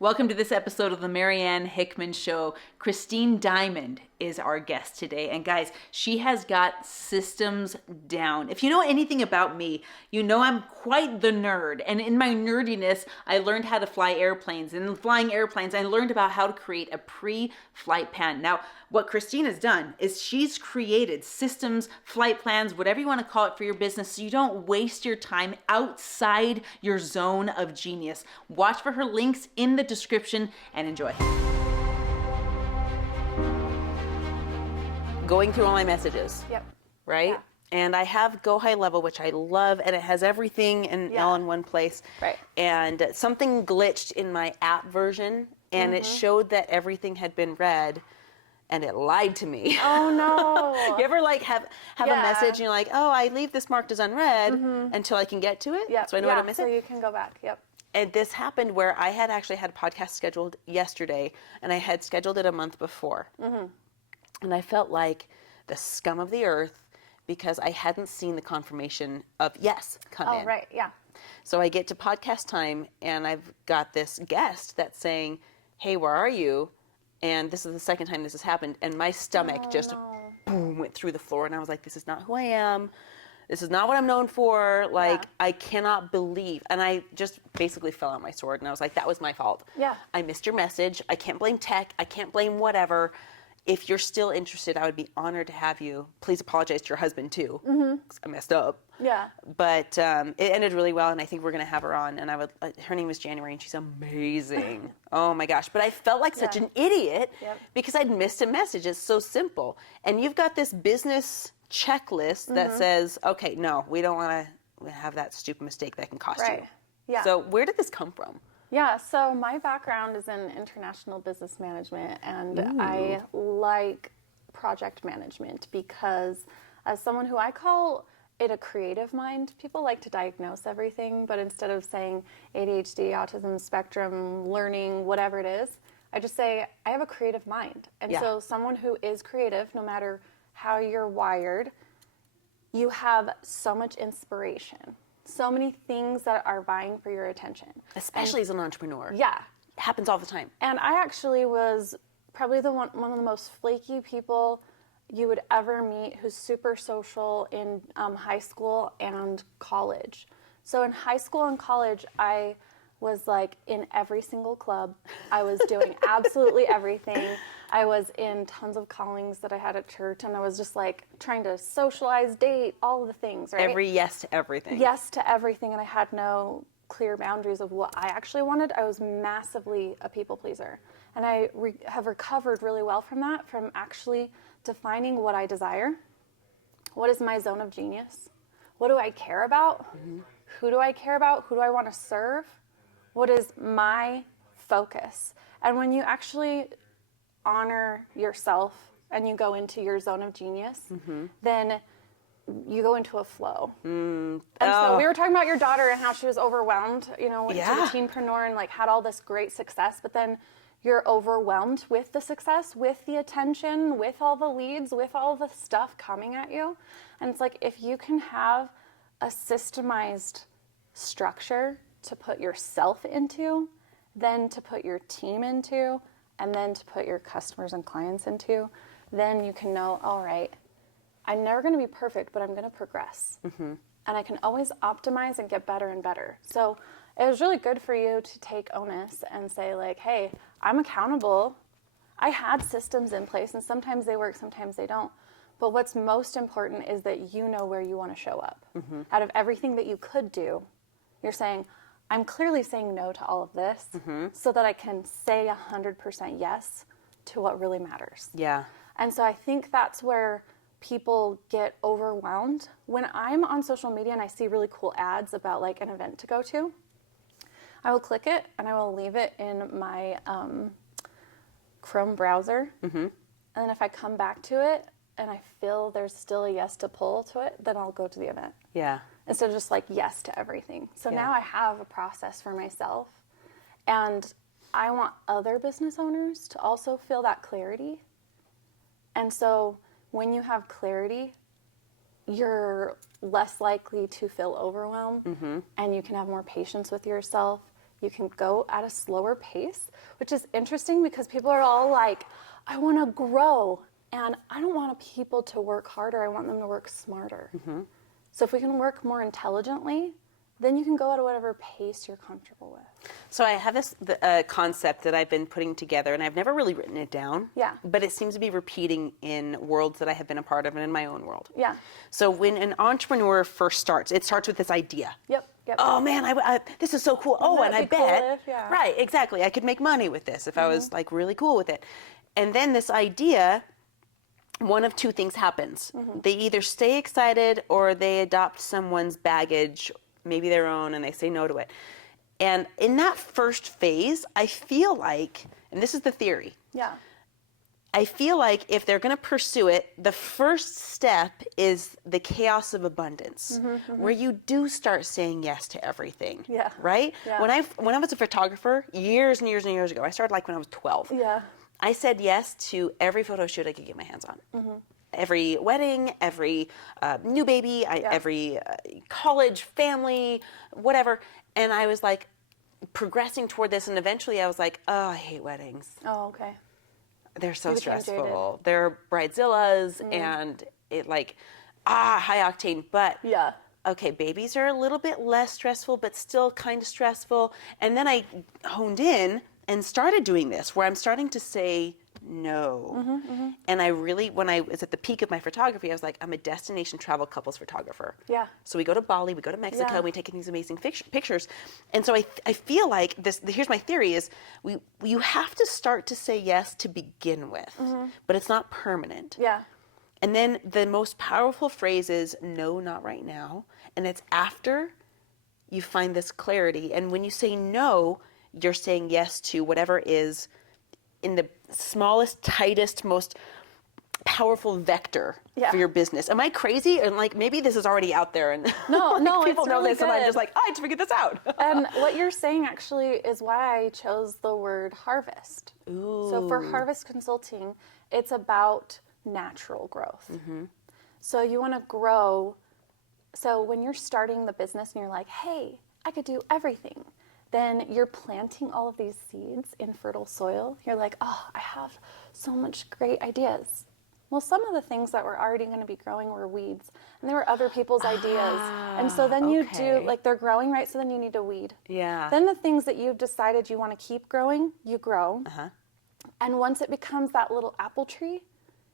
Welcome to this episode of the Marianne Hickman Show. Christine Diamond is our guest today. And guys, she has got systems down. If you know anything about me, you know I'm quite the nerd. And in my nerdiness, I learned how to fly airplanes. And in flying airplanes, I learned about how to create a pre-flight plan. Now, what Christine has done is she's created systems, flight plans, whatever you want to call it for your business, so you don't waste your time outside your zone of genius. Watch for her links in the description and enjoy. Going through all my messages. Yep. Right? Yeah. And I have Go High Level, which I love, and it has everything and all in one place. Right. And something glitched in my app version, and it showed that everything had been read, and it lied to me. Oh no. You ever like have a message and you're like, oh, I leave this marked as unread until I can get to it? Yep. So I know what I'm missing. So you can go back. Yep. And this happened where I had actually had a podcast scheduled yesterday, and I had scheduled it a month before. And I felt like the scum of the earth because I hadn't seen the confirmation of yes come in. Oh, right. Yeah. So I get to podcast time, and I've got this guest that's saying, hey, where are you? And this is the second time this has happened, and my stomach boom, went through the floor, and I was like, this is not who I am. This is not what I'm known for. Like, I cannot believe. And I just basically fell on my sword, and I was like, that was my fault. Yeah. I missed your message. I can't blame tech. I can't blame whatever. If you're still interested, I would be honored to have you. Please apologize to your husband, too. 'Cause I messed up. Yeah. But it ended really well, and I think we're going to have her on. And her name was January, and she's amazing. Oh, my gosh. But I felt like such an idiot because I'd missed a message. It's so simple. And you've got this business checklist that says, okay, no, we don't want to have that stupid mistake that can cost you. Yeah. So where did this come from? Yeah, so my background is in international business management, and I like project management because as someone who I call it a creative mind, people like to diagnose everything, but instead of saying ADHD, autism spectrum, learning, whatever it is, I just say I have a creative mind. And so someone who is creative, no matter how you're wired, you have so much inspiration. So many things that are vying for your attention. Especially as an entrepreneur. Yeah. It happens all the time. And I actually was probably one of the most flaky people you would ever meet who's super social in high school and college. So in high school and college, I was like in every single club. I was doing absolutely everything. I was in tons of callings that I had at church, and I was just like trying to socialize, date, all of the things, right? Every yes to everything. Yes to everything, and I had no clear boundaries of what I actually wanted. I was massively a people pleaser. And I have recovered really well from that, from actually defining what I desire. What is my zone of genius? What do I care about? Who do I care about? Who do I want to serve? What is my focus? And when you actually honor yourself and you go into your zone of genius, then you go into a flow. And so we were talking about your daughter and how she was overwhelmed, you know, went to the teenpreneur and like had all this great success, but then you're overwhelmed with the success, with the attention, with all the leads, with all the stuff coming at you. And it's like, if you can have a systemized structure to put yourself into, then to put your team into, and then to put your customers and clients into, then you can know, all right, I'm never going to be perfect, but I'm going to progress. And I can always optimize and get better and better. So it was really good for you to take onus and say like, hey, I'm accountable. I had systems in place, and sometimes they work, sometimes they don't. But what's most important is that you know where you want to show up. Out of everything that you could do, you're saying, I'm clearly saying no to all of this so that I can say 100% yes to what really matters. Yeah. And so I think that's where people get overwhelmed. When I'm on social media and I see really cool ads about like an event to go to, I will click it and I will leave it in my Chrome browser. And then if I come back to it and I feel there's still a yes to pull to it, then I'll go to the event. Yeah. Instead of just like yes to everything. So now I have a process for myself, and I want other business owners to also feel that clarity. And so when you have clarity, you're less likely to feel overwhelmed, and you can have more patience with yourself. You can go at a slower pace, which is interesting because people are all like, I want to grow. And I don't want people to work harder. I want them to work smarter. So if we can work more intelligently, then you can go at whatever pace you're comfortable with. So I have this concept that I've been putting together, and I've never really written it down. Yeah. But it seems to be repeating in worlds that I have been a part of and in my own world. Yeah. So when an entrepreneur first starts, it starts with this idea. Yep. Oh man, this is so cool. Oh, and I bet, right, exactly, I could make money with this if I was like really cool with it. And then this idea, one of two things happens. They either stay excited or they adopt someone's baggage, maybe their own, and they say no to it. And in that first phase, I feel like, and this is the theory, I feel like if they're going to pursue it, the first step is the chaos of abundance, where you do start saying yes to everything, right? Yeah. When I was a photographer, years and years and years ago, I started like when I was 12. Yeah. I said yes to every photo shoot I could get my hands on. Every wedding, every new baby, every college, family, whatever. And I was like progressing toward this, and eventually I was like, oh, I hate weddings. Oh, okay. They're so stressful. They're bridezillas and it like, high octane. But okay, babies are a little bit less stressful, but still kind of stressful. And then I honed in and started doing this, where I'm starting to say no. And I really, when I was at the peak of my photography, I was like, I'm a destination travel couples photographer. Yeah. So we go to Bali, we go to Mexico, and we take these amazing pictures. And so I feel like this, here's my theory is, you have to start to say yes to begin with, but it's not permanent. Yeah. And then the most powerful phrase is, no, not right now. And it's after you find this clarity. And when you say no, you're saying yes to whatever is in the smallest, tightest, most powerful vector for your business. Am I crazy? And like, maybe this is already out there and no, people it's know really this, good. and I'm just like, I have to figure this out. And what you're saying actually is why I chose the word harvest. Ooh. So for Harvest Consulting, it's about natural growth. So you want to grow. So when you're starting the business and you're like, hey, I could do everything, then you're planting all of these seeds in fertile soil. You're like, oh, I have so much great ideas. Well, some of the things that were already going to be growing were weeds, and there were other people's ideas. And so then you do, like, they're growing, right? So then you need to weed. Yeah. Then the things that you've decided you want to keep growing, you grow. And once it becomes that little apple tree,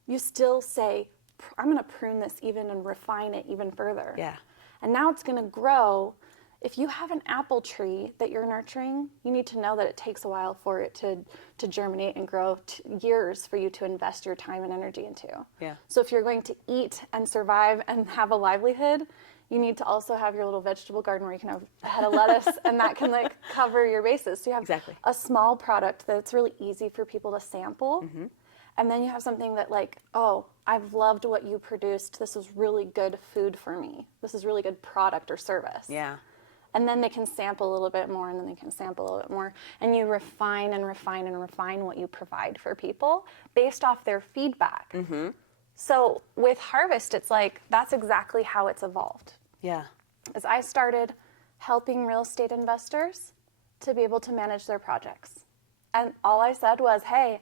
you still say, I'm going to prune this even and refine it even further. Yeah. And now it's going to grow. If you have an apple tree that you're nurturing, you need to know that it takes a while for it to germinate and grow, years for you to invest your time and energy into. Yeah. So if you're going to eat and survive and have a livelihood, you need to also have your little vegetable garden where you can have a head of lettuce and that can like cover your bases. So you have a small product that's really easy for people to sample. And then you have something that like, oh, I've loved what you produced. This is really good food for me. This is really good product or service. Yeah. And then they can sample a little bit more, and then they can sample a little bit more. And you refine and refine and refine what you provide for people based off their feedback. So with Harvest, it's like, that's exactly how it's evolved. Yeah. As I started helping real estate investors to be able to manage their projects. And all I said was, hey,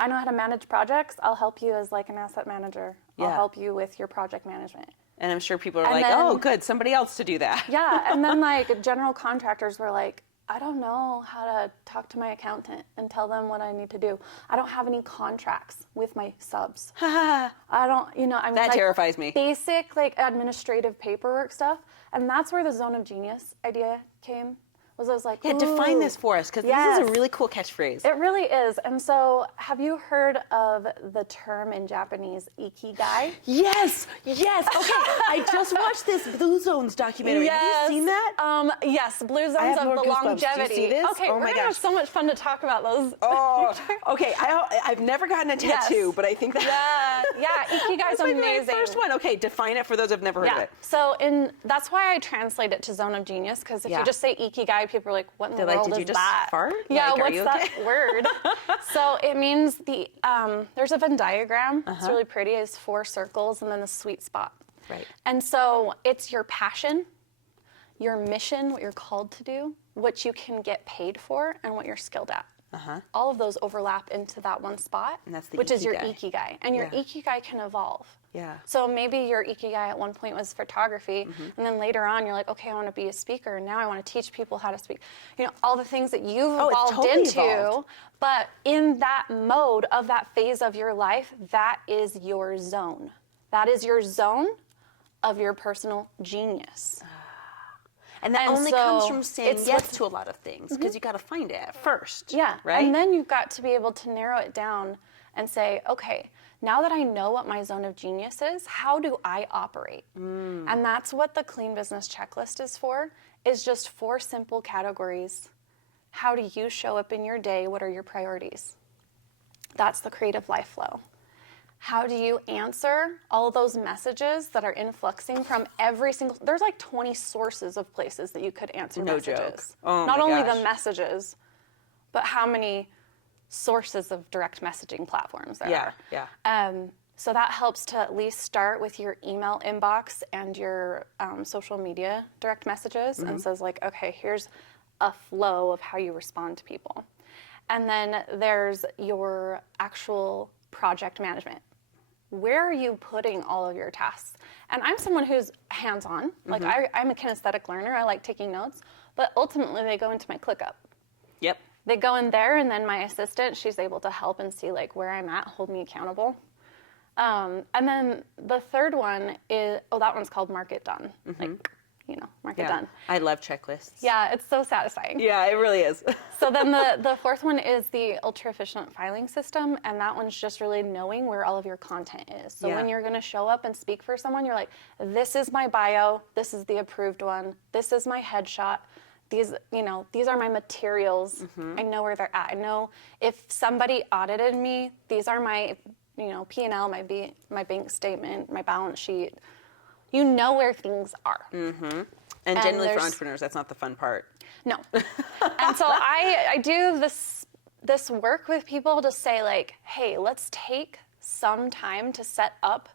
I know how to manage projects. I'll help you as like an asset manager. I'll help you with your project management. And I'm sure people are like, oh, good, somebody else to do that. Yeah, and then like general contractors were like, I don't know how to talk to my accountant and tell them what I need to do. I don't have any contracts with my subs. I don't, I mean, that like, terrifies me. Basic like administrative paperwork stuff. And that's where the Zone of Genius idea came. I was like, yeah, define this for us, because this is a really cool catchphrase. It really is. And so have you heard of the term in Japanese, ikigai? Yes. Okay. I just watched this Blue Zones documentary. Have you seen that? Yes, Blue Zones of the longevity. Do you see this? Okay, oh we're going to have so much fun to talk about those. Oh, okay. I've never gotten a tattoo, but I think that... Yeah, ikigai's amazing. My first one. Okay, define it for those who've never heard of it. So that's why I translate it to Zone of Genius, because if you just say ikigai, people are like, what in the world did is you just that? Fart? Yeah, like, what's that word? So it means there's a Venn diagram. It's really pretty. It's 4 circles and then the sweet spot. Right. And so it's your passion, your mission, what you're called to do, what you can get paid for and what you're skilled at. All of those overlap into that one spot, and that's which is your ikigai. And your ikigai can evolve. Yeah. So maybe your ikigai at one point was photography, and then later on you're like, okay, I want to be a speaker, and now I want to teach people how to speak. You know, all the things that you've evolved totally into. evolved. But in that mode of that phase of your life, that is your zone. That is your zone of your personal genius. And that only comes from saying yes to a lot of things, because you got to find it at first. Yeah. Right? And then you've got to be able to narrow it down and say, okay, now that I know what my zone of genius is, how do I operate? And that's what the Clean Business Checklist is for, is just 4 simple categories. How do you show up in your day? What are your priorities? That's the creative life flow. How do you answer all of those messages that are influxing from every single, there's like 20 sources of places that you could answer messages. Joke. Oh Not my only gosh. the messages, but how many sources of direct messaging platforms there are. Yeah. So that helps to at least start with your email inbox and your social media direct messages, and says like, okay, here's a flow of how you respond to people. And then there's your actual project management. Where are you putting all of your tasks? And I'm someone who's hands-on. Like I'm a kinesthetic learner. I like taking notes, but ultimately they go into my ClickUp. Yep. They go in there, and then my assistant, she's able to help and see like where I'm at, hold me accountable. And then the third one is, that one's called Mark It Done. Like, you know, mark it done. I love checklists. Yeah, it's so satisfying. Yeah, it really is. So then the fourth one is the ultra efficient filing system, and that one's just really knowing where all of your content is. So when you're going to show up and speak for someone, you're like, this is my bio, this is the approved one, this is my headshot, these are my materials. I know where they're at. I know if somebody audited me, these are my, P&L, my bank statement, my balance sheet. You know where things are. And generally for entrepreneurs, that's not the fun part. No. And so I do this work with people to say like, hey, let's take some time to set up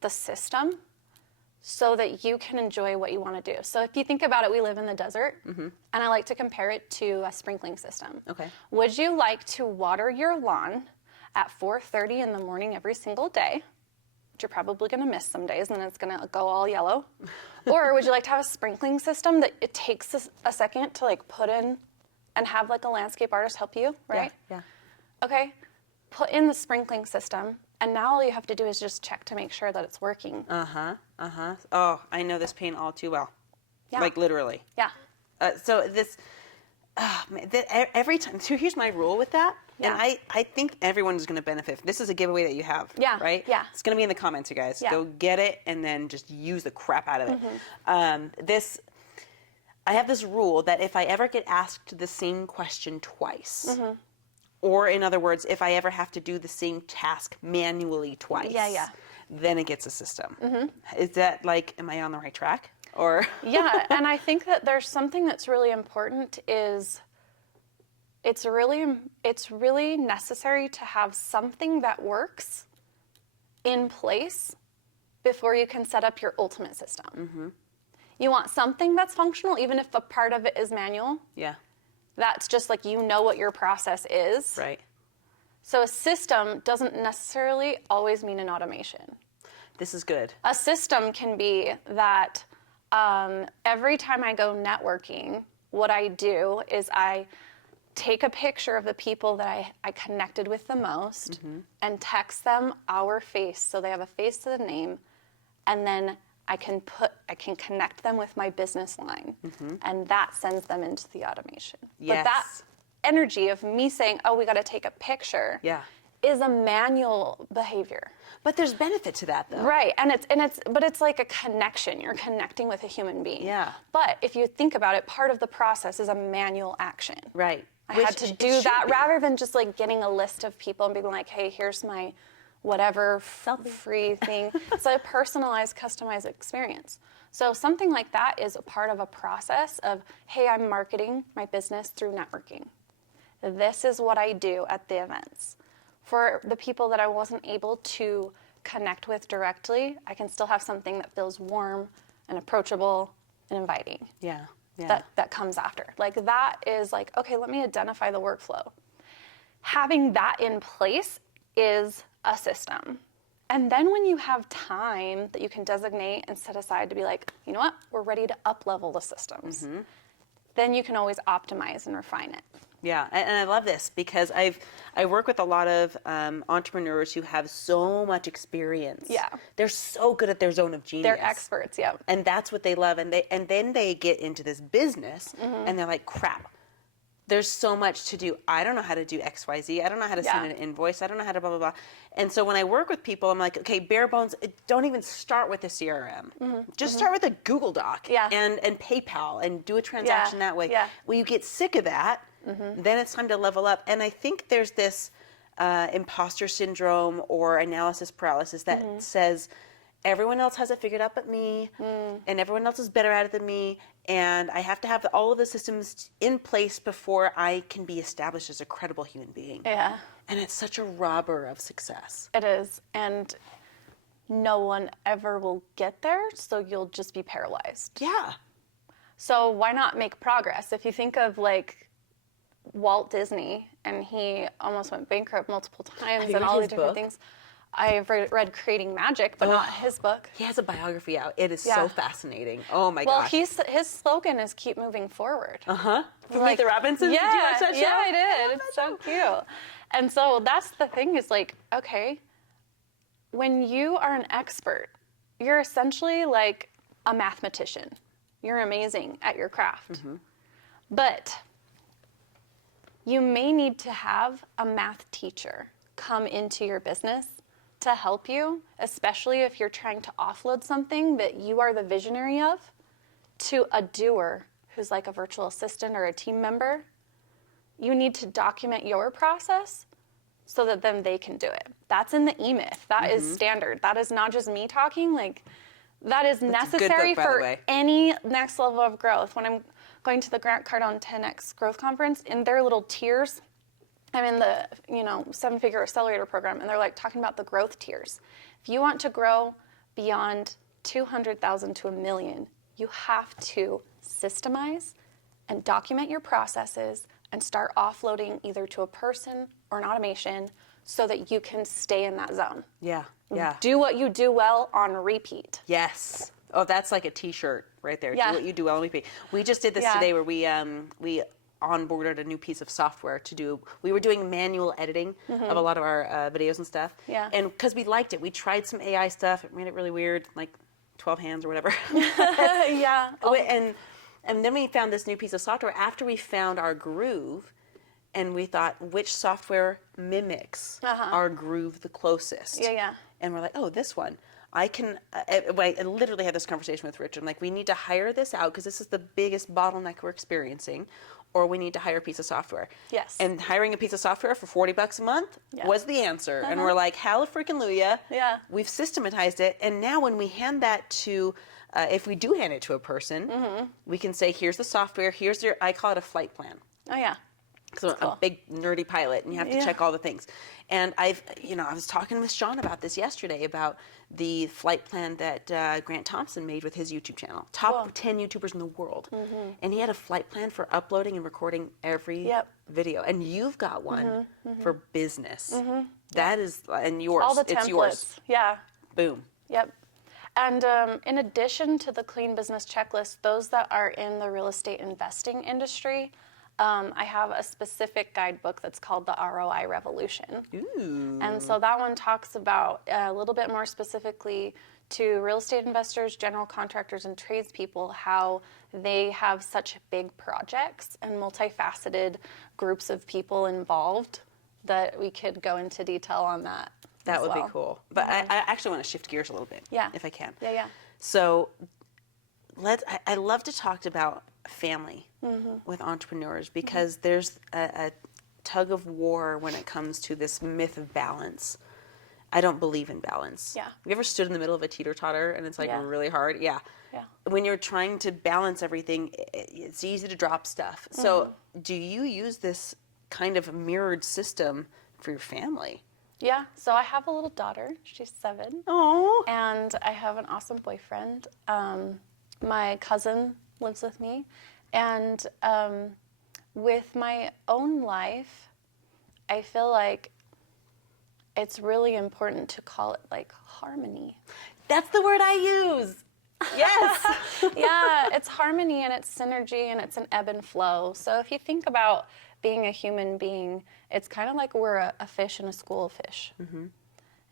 the system so that you can enjoy what you want to do. So if you think about it, we live in the desert, and I like to compare it to a sprinkling system. Okay. Would you like to water your lawn at 4:30 in the morning every single day? You're probably going to miss some days, and then it's going to go all yellow. Or would you like to have a sprinkling system that it takes a second to like put in and have like a landscape artist help you, right? Yeah. Okay, put in the sprinkling system, and now all you have to do is just check to make sure that it's working. Oh, I know this pain all too well. Yeah. Like literally. Yeah. Every time, so here's my rule with that. Yeah. And I think everyone is going to benefit. This is a giveaway that you have. Yeah. Right? Yeah. It's going to be in the comments, you guys. Yeah. Go get it and then just use the crap out of it. I have this rule that if I ever get asked the same question twice, or in other words, if I ever have to do the same task manually twice, then it gets a system. Is that like, am I on the right track? Or Yeah, and I think that there's something that's really important is it's really necessary to have something that works in place before you can set up your ultimate system. You want something that's functional, even if a part of it is manual. Yeah. That's just like what your process is. Right. So a system doesn't necessarily always mean an automation. This is good. A system can be that every time I go networking, what I do is I take a picture of the people that I connected with the most and text them our face, so they have a face to the name, and then I can connect them with my business line, and that sends them into the automation. Yes. But that energy of me saying, "Oh, we got to take a picture," is a manual behavior. But there's benefit to that, though. Right, but it's like a connection. You're connecting with a human being. Yeah. But if you think about it, part of the process is a manual action. Right. I had to do that rather than just like getting a list of people and being like, hey, here's my whatever free thing. It's a personalized, customized experience. So something like that is a part of a process of, hey, I'm marketing my business through networking. This is what I do at the events. For the people that I wasn't able to connect with directly, I can still have something that feels warm and approachable and inviting. Yeah. that comes after. Like that is like, okay, let me identify the workflow. Having that in place is a system. And then when you have time that you can designate and set aside to be like, you know what, we're ready to up-level the systems, then you can always optimize and refine it. Yeah, and I love this because I work with a lot of entrepreneurs who have so much experience. Yeah. They're so good at their zone of genius. They're experts, yeah. And that's what they love. And then they get into this business and they're like, crap, there's so much to do. I don't know how to do X, Y, Z. I don't know how to send an invoice. I don't know how to blah, blah, blah. And so when I work with people, I'm like, okay, bare bones, don't even start with a CRM. Just start with a Google Doc and PayPal and do a transaction that way. Yeah. When you get sick of that, then it's time to level up. And I think there's this imposter syndrome or analysis paralysis that says everyone else has it figured out but me, and everyone else is better at it than me, and I have to have all of the systems in place before I can be established as a credible human being. Yeah. And it's such a robber of success. It is. And no one ever will get there, so you'll just be paralyzed. Yeah. So why not make progress? If you think of like Walt Disney, and he almost went bankrupt multiple times and all the different things. I've read Creating Magic, but not his book. He has a biography out. It is so fascinating. Oh my gosh. Well, his slogan is "Keep moving forward." From Like, Meet the Robinsons? Yeah, did you watch that show? Yeah, I did. It's so cute. And so that's the thing is like, okay, when you are an expert, you're essentially like a mathematician. You're amazing at your craft. But you may need to have a math teacher come into your business to help you, especially if you're trying to offload something that you are the visionary of to a doer who's like a virtual assistant or a team member. You need to document your process so that then they can do it. That's in the E-Myth. That is standard. That is not just me talking. Like, that is necessary for any next level of growth. When I'm going to the Grant Cardone 10X Growth Conference, in their little tiers, I'm in the 7-figure accelerator program, and they're like talking about the growth tiers. If you want to grow beyond 200,000 to 1 million, you have to systemize and document your processes and start offloading either to a person or an automation so that you can stay in that zone. Yeah. Do what you do well on repeat. Yes. Oh, that's like a T-shirt right there. Yeah. Do what you do well on repeat. We just did this today where we onboarded a new piece of software to do. We were doing manual editing of a lot of our videos and stuff. Yeah. And because we liked it, we tried some AI stuff. It made it really weird, like 12 hands or whatever. Yeah. And then we found this new piece of software after we found our groove, and we thought, which software mimics our groove the closest? Yeah. And we're like, oh, this one. I literally had this conversation with Richard. I'm like, we need to hire this out because this is the biggest bottleneck we're experiencing, or we need to hire a piece of software. Yes. And hiring a piece of software for $40 a month was the answer. And we're like, hallelujah. Yeah. We've systematized it. And now when we hand that to, if we do hand it to a person, we can say, here's the software, here's your, I call it a flight plan. Oh, yeah. So a big nerdy pilot, and you have to check all the things. And I was talking with Sean about this yesterday, about the flight plan that Grant Thompson made with his YouTube channel. Top 10 YouTubers in the world. And he had a flight plan for uploading and recording every video. And you've got one for business. That is, and yours. All the templates. It's yours. Yeah. Boom. Yep. And in addition to the Clean Business Checklist, those that are in the real estate investing industry, I have a specific guidebook that's called the ROI Revolution. Ooh. And so that one talks about a little bit more specifically to real estate investors, general contractors, and tradespeople, how they have such big projects and multifaceted groups of people involved, that we could go into detail on that. That would be cool. But I actually want to shift gears a little bit, if I can. Yeah. So I love to talk about family with entrepreneurs, because there's a tug of war when it comes to this myth of balance. I don't believe in balance. Yeah. Have you ever stood in the middle of a teeter-totter and it's like really hard? Yeah. When you're trying to balance everything, it's easy to drop stuff. So do you use this kind of mirrored system for your family? Yeah, so I have a little daughter. She's 7. Oh. And I have an awesome boyfriend. My cousin lives with me, And with my own life, I feel like it's really important to call it like harmony. That's the word I use. Yes. Yeah, it's harmony and it's synergy and it's an ebb and flow. So if you think about being a human being, it's kind of like we're a fish in a school of fish. Mm-hmm.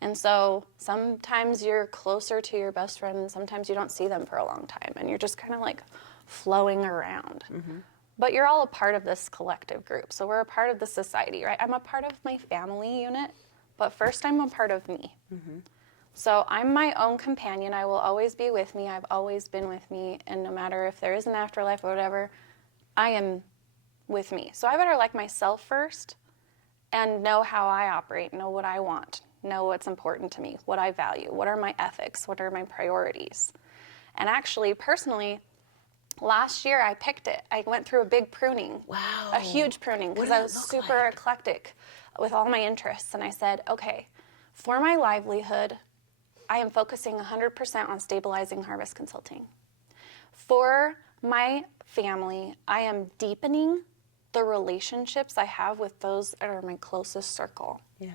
And so sometimes you're closer to your best friend and sometimes you don't see them for a long time and you're just kind of like flowing around. Mm-hmm. But you're all a part of this collective group. So we're a part of the society, right? I'm a part of my family unit, but first I'm a part of me. Mm-hmm. So I'm my own companion. I will always be with me. I've always been with me. And no matter if there is an afterlife or whatever, I am with me. So I better like myself first and know how I operate, know what I want, know what's important to me, what I value, what are my ethics, what are my priorities. And actually, personally, last year I picked it. I went through a big pruning. Wow. A huge pruning because I was super eclectic with all my interests. And I said, okay, for my livelihood, I am focusing 100% on stabilizing harvest consulting. For my family, I am deepening the relationships I have with those that are my closest circle. Yeah.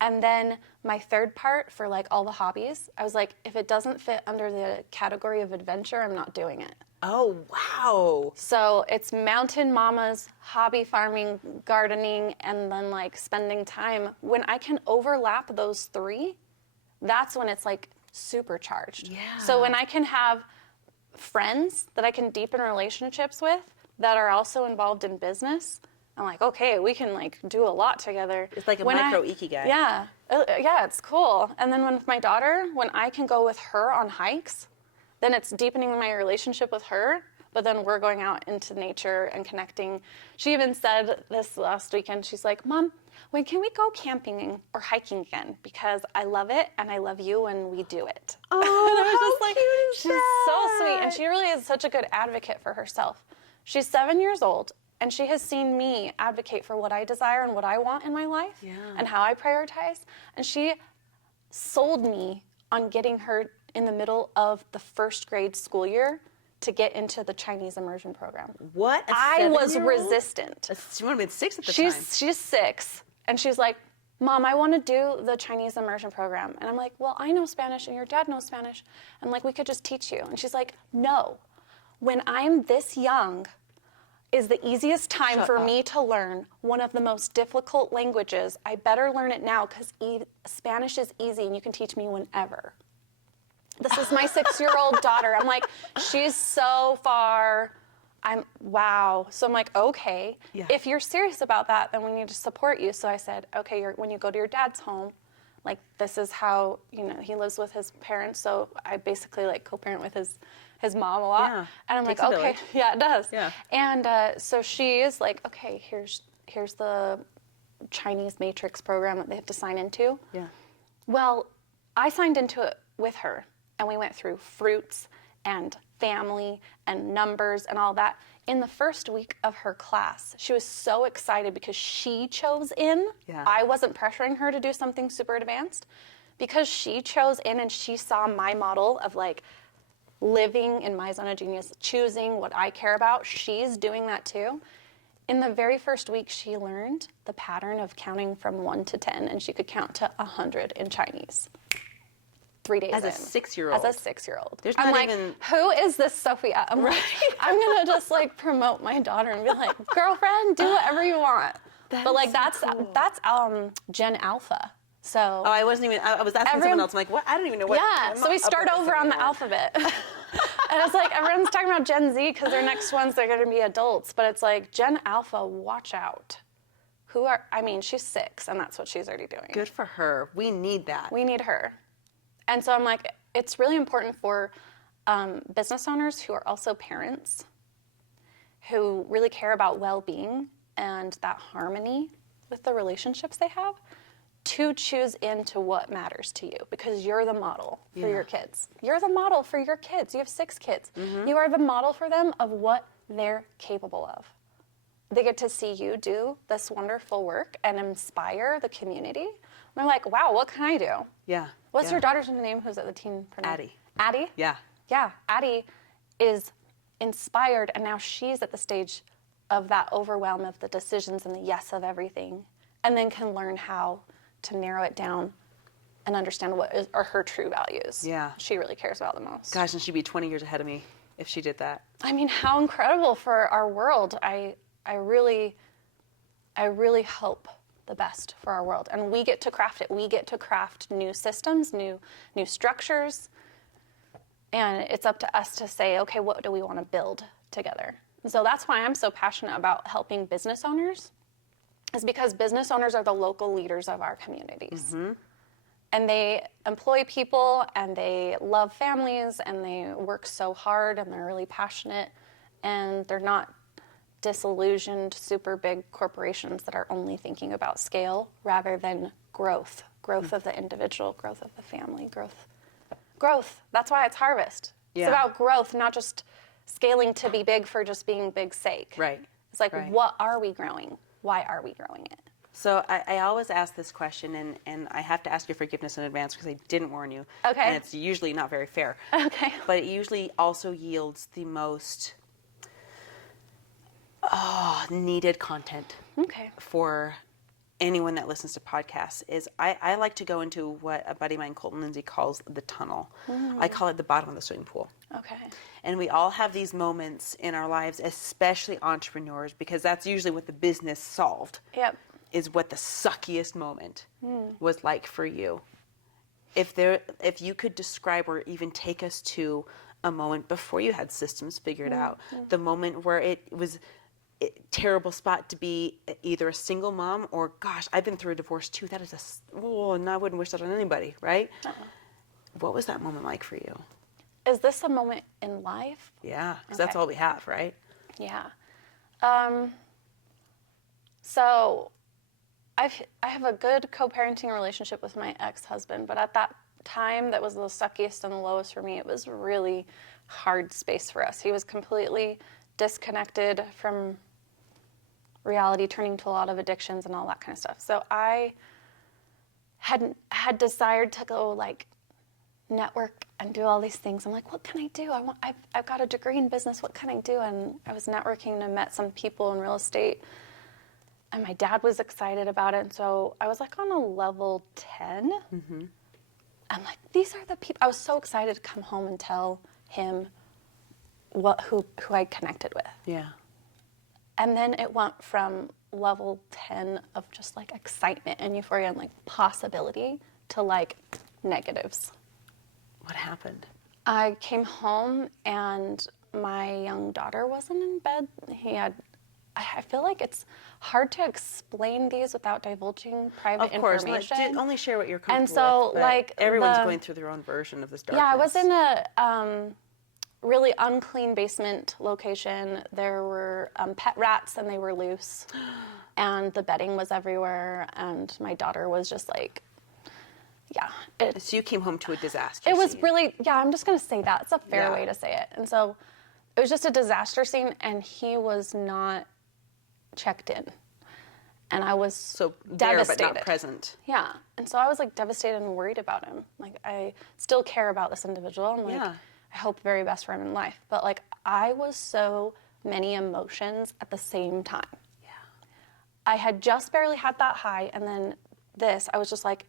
And then my third part for like all the hobbies, I was like, if it doesn't fit under the category of adventure, I'm not doing it. Oh, wow. So it's mountain mamas, hobby farming, gardening, and then like spending time. When I can overlap those three, that's when it's like supercharged. Yeah. So when I can have friends that I can deepen relationships with that are also involved in business, I'm like, okay, we can like do a lot together. It's like a micro ikigai. Yeah. Yeah, it's cool. And then with my daughter, when I can go with her on hikes, then it's deepening my relationship with her, but then we're going out into nature and connecting. She even said this last weekend, she's like, Mom, when can we go camping or hiking again? Because I love it and I love you when we do it. Oh, and I was how just like, cute is she's that? so sweet. And she really is such a good advocate for herself. She's 7 years old and she has seen me advocate for what I desire and what I want in my life and how I prioritize. And she sold me on getting her in the middle of the first grade school year to get into the Chinese immersion program. What? I was resistant. She would have been 6 at the time. She's 6, and she's like, Mom, I want to do the Chinese immersion program. And I'm like, well, I know Spanish, and your dad knows Spanish, and like, we could just teach you. And she's like, no. When I'm this young is the easiest time for me to learn one of the most difficult languages. I better learn it now because Spanish is easy, and you can teach me whenever. This is my 6-year-old daughter. I'm like, she's so far. Wow. So I'm like, okay, if you're serious about that, then we need to support you. So I said, okay, when you go to your dad's home, like this is how, he lives with his parents. So I basically like co-parent with his mom a lot. Yeah. And I'm like, okay, yeah, it does. Yeah. And so she is like, okay, here's the Chinese matrix program that they have to sign into. Yeah. Well, I signed into it with her. And we went through fruits and family and numbers and all that. In the first week of her class, she was so excited because she chose in. Yeah. I wasn't pressuring her to do something super advanced. Because she chose in and she saw my model of like living in my zone of genius, choosing what I care about. She's doing that too. In the very first week, she learned the pattern of counting from 1 to 10, and she could count to 100 in Chinese. 3 days As in. a 6-year-old. As a 6-year-old. There's I'm not like, even... who is this Sophia? I'm like, I'm gonna just like promote my daughter and be like, girlfriend, do whatever you want. But like that's Gen Alpha. So I wasn't even. I was asking someone else. I'm like, what? I don't even know what. Yeah. So we start over on the alphabet. And it's like everyone's talking about Gen Z because their next ones they're going to be adults, but it's like Gen Alpha, watch out. She's 6 and that's what she's already doing. Good for her. We need that. We need her. And so I'm like, it's really important for business owners who are also parents, who really care about well-being and that harmony with the relationships they have, to choose into what matters to you because you're the model for your kids. You're the model for your kids. You have 6 kids. Mm-hmm. You are the model for them of what they're capable of. They get to see you do this wonderful work and inspire the community. And they're like, wow, what can I do? Yeah. What's your daughter's name? Who's at the teen program? Addie. Addie? Yeah. Yeah. Addie is inspired, and now she's at the stage of that overwhelm of the decisions and the yes of everything, and then can learn how to narrow it down and understand what are her true values. Yeah. She really cares about the most. Gosh, and she'd be 20 years ahead of me if she did that. I mean, how incredible for our world. I really hope the best for our world, and we get to craft it. We get to craft new systems, new structures, and it's up to us to say, okay, what do we want to build together? And so that's why I'm so passionate about helping business owners, is because business owners are the local leaders of our communities. Mm-hmm. And they employ people, and they love families, and they work so hard, and they're really passionate, and they're not disillusioned, super big corporations that are only thinking about scale rather than growth of the individual, growth of the family, growth. That's why it's Harvest. Yeah. It's about growth, not just scaling to be big for just being big's sake. Right. It's like, what are we growing? Why are we growing it? So I always ask this question, and I have to ask your forgiveness in advance because I didn't warn you. Okay. And it's usually not very fair. Okay. But it usually also yields the most needed content for anyone that listens to podcasts. Is I like to go into what a buddy of mine, Colton Lindsay, calls the tunnel. Mm. I call it the bottom of the swimming pool. Okay. And we all have these moments in our lives, especially entrepreneurs, because that's usually what the business solved. Yep. Is what the suckiest moment was like for you. If you could describe or even take us to a moment before you had systems figured out, the moment where it was a terrible spot to be either a single mom or, gosh, I've been through a divorce too. That is and I wouldn't wish that on anybody, right? What was that moment like for you? Is this a moment in life? Yeah, because that's all we have, right? Yeah. So I have a good co-parenting relationship with my ex-husband, but at that time that was the suckiest and the lowest for me, it was really hard space for us. He was completely disconnected from reality, turning to a lot of addictions and all that kind of stuff. So I had desired to go like network and do all these things. I'm like, what can I do? I've got a degree in business. What can I do? And I was networking and met some people in real estate. And my dad was excited about it. And so I was like on a level 10. Mm-hmm. I'm like, these are the people. I was so excited to come home and tell him who I connected with. Yeah. And then it went from level 10 of just like excitement and euphoria and like possibility to like negatives. What happened? I came home and my young daughter wasn't in bed. I feel like it's hard to explain these without divulging private information. Of course, only share what you're comfortable with. And so, with, like, everyone's going through their own version of this darkness. Yeah, I was in a really unclean basement location. There were pet rats, and they were loose, and the bedding was everywhere, and my daughter was just like, yeah. So you came home to a disaster It was scene. really, I'm just going to say that. It's a fair way to say it. And so it was just a disaster scene, and he was not checked in, and I was so devastated. There, but not present. Yeah, and so I was like devastated and worried about him. Like I still care about this individual. I'm like, I hope very best for him in life. But like I was so many emotions at the same time. Yeah, I had just barely had that high, and then this. I was just like,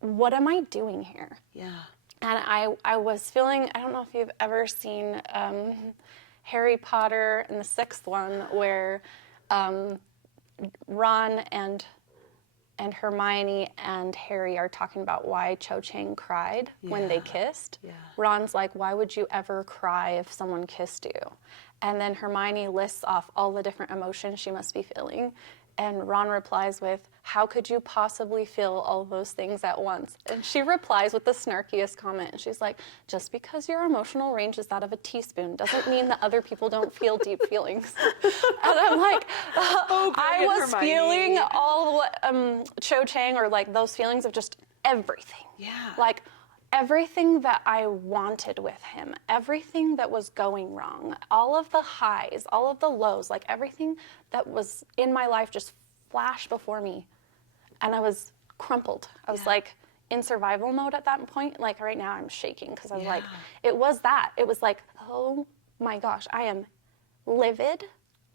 what am I doing here? Yeah, and I was feeling. I don't know if you've ever seen Harry Potter in the 6th one, where Ron and Hermione and Harry are talking about why Cho Chang cried when they kissed. Yeah. Ron's like, why would you ever cry if someone kissed you? And then Hermione lists off all the different emotions she must be feeling. And Ron replies with, how could you possibly feel all those things at once? And she replies with the snarkiest comment. And she's like, just because your emotional range is that of a teaspoon doesn't mean that other people don't feel deep feelings. And I'm like, I was feeling all Cho Chang, or like those feelings of just everything. Yeah. Like everything that I wanted with him, everything that was going wrong, all of the highs, all of the lows, like everything that was in my life just flashed before me. And I was crumpled. I was like in survival mode at that point. Like right now I'm shaking because I was like, it was that. It was like, oh my gosh, I am livid,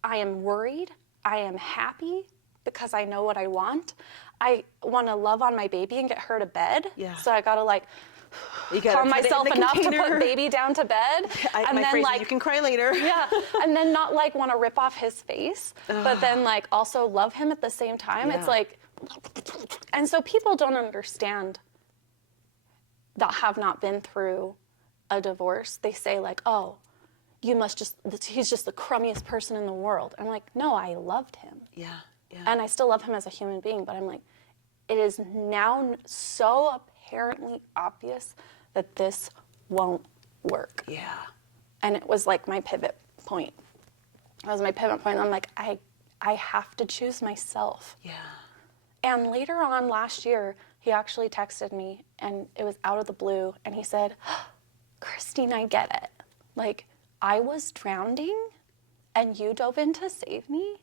I am worried, I am happy because I know what I want. I want to love on my baby and get her to bed. Yeah. So I got to like calm myself enough to put baby down to bed. And then like, you can cry later. Yeah. And then not like want to rip off his face, but then like also love him at the same time. Yeah. It's like, and so people don't understand that have not been through a divorce. They say like, oh, he's just the crummiest person in the world. I'm like, no, I loved him. Yeah. Yeah. And I still love him as a human being, but I'm like, it is now so apparently obvious that this won't work. Yeah. And it was like my pivot point. It was my pivot point. I'm like, I have to choose myself. Yeah. And later on last year, he actually texted me, and it was out of the blue, and he said, Christine, I get it. Like, I was drowning, and you dove in to save me,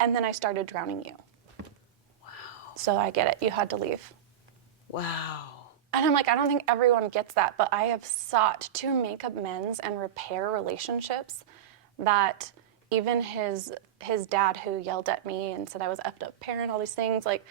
and then I started drowning you. Wow. So I get it. You had to leave. Wow. And I'm like, I don't think everyone gets that, but I have sought to make amends and repair relationships that even his dad, who yelled at me and said I was effed up parent, all these things, like,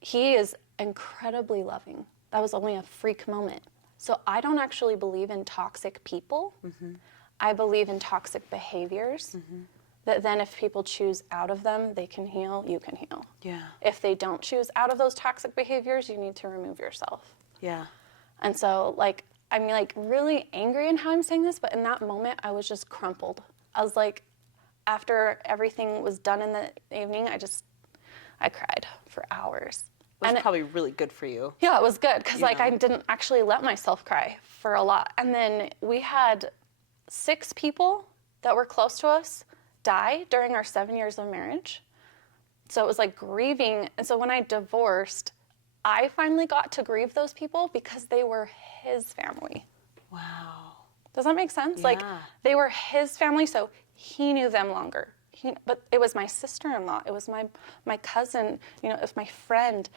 he is incredibly loving. That was only a freak moment. So I don't actually believe in toxic people. Mm-hmm. I believe in toxic behaviors. Mm-hmm. That then if people choose out of them, they can heal, you can heal. Yeah. If they don't choose out of those toxic behaviors, you need to remove yourself. Yeah. And so, like, I'm like really angry in how I'm saying this, but in that moment, I was just crumpled. I was like, after everything was done in the evening, I cried for hours. It was probably really good for you. Yeah, it was good, because like know? I didn't actually let myself cry for a lot. And then we had 6 people that were close to us die during our 7 years of marriage. So it was like grieving. And so when I divorced, I finally got to grieve those people because they were his family. Wow. Does that make sense? Yeah. Like, they were his family, so he knew them longer. But it was my sister-in-law, it was my cousin, it was my friend,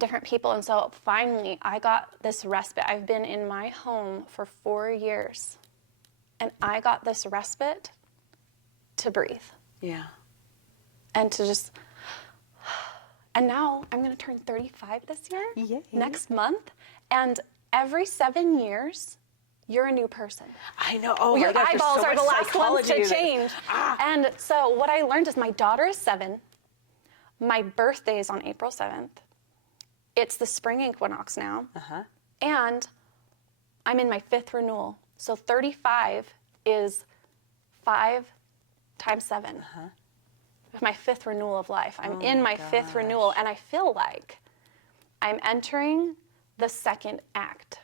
different people. And so finally, I got this respite. I've been in my home for 4 years, and I got this respite to breathe. Yeah. And to just, and now I'm going to turn 35 this year, Yay. next month, and every 7 years, you're a new person. I know. Oh, your my gosh, eyeballs so are the last ones to change. And so what I learned is my daughter is 7. My birthday is on April 7th. It's the spring equinox now. Uh-huh. And I'm in my 5th renewal. So 35 is 5 times 7. Uh-huh. My 5th renewal of life. I'm in my 5th renewal, and I feel like I'm entering the 2nd act.